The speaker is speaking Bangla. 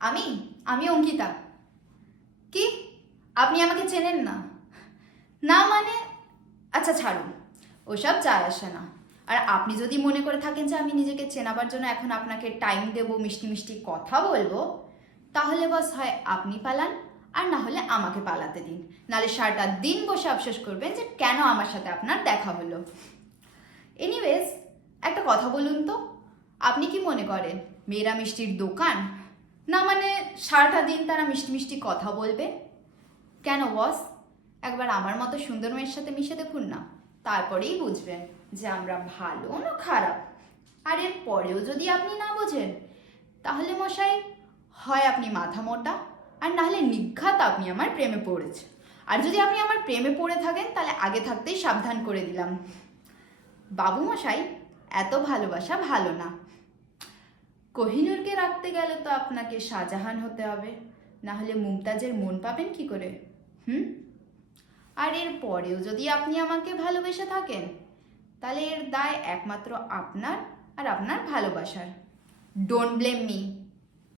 আমি আমি অঙ্কিতা। কি আপনি আমাকে চেনেন না? না মানে আচ্ছা ছাড়ুন, ওসব যায় আসে না। আর আপনি যদি মনে করে থাকেন যে আমি নিজেকে চেনাবার জন্য এখন আপনাকে টাইম দেবো, মিষ্টি মিষ্টি কথা বলবো, তাহলে বস হয় আপনি পালান, আর না হলে আমাকে পালাতে দিন। নাহলে সারাটা দিন বসে আফসোস করবেন যে কেন আমার সাথে আপনার দেখা হলো। এনিওয়েজ, একটা কথা বলুন তো, আপনি কি মনে করেন মেয়েরা মিষ্টির দোকান? না মানে সারাটা দিন তারা মিষ্টি মিষ্টি কথা বলবে? কেন বস, একবার আমার মতো সুন্দর মেয়ের সাথে মিশে দেখুন না, তারপরেই বুঝবেন যে আমরা ভালো না খারাপ। আর এর পরেও যদি আপনি না বোঝেন, তাহলে মশাই হয় আপনি মাথা মোটা, আর না হলে নিঘাত আপনি আমার প্রেমে পড়েছেন। আর যদি আপনি আমার প্রেমে পড়ে থাকেন, তাহলে আগে থাকতেই সাবধান করে দিলাম, বাবু মশাই, এত ভালোবাসা ভালো না। কোহিনূরকে রাখতে গেলে তো আপনাকে শাহজাহান হতে হবে, না হলে মুমতাজের মন পাবেন কি করে? হুম? আর এর পরেও যদি আপনি আমাকে ভালোবেসে থাকেন, তাহলে এর দায় একমাত্র আপনার আর আপনার ভালোবাসার। Don't blame me.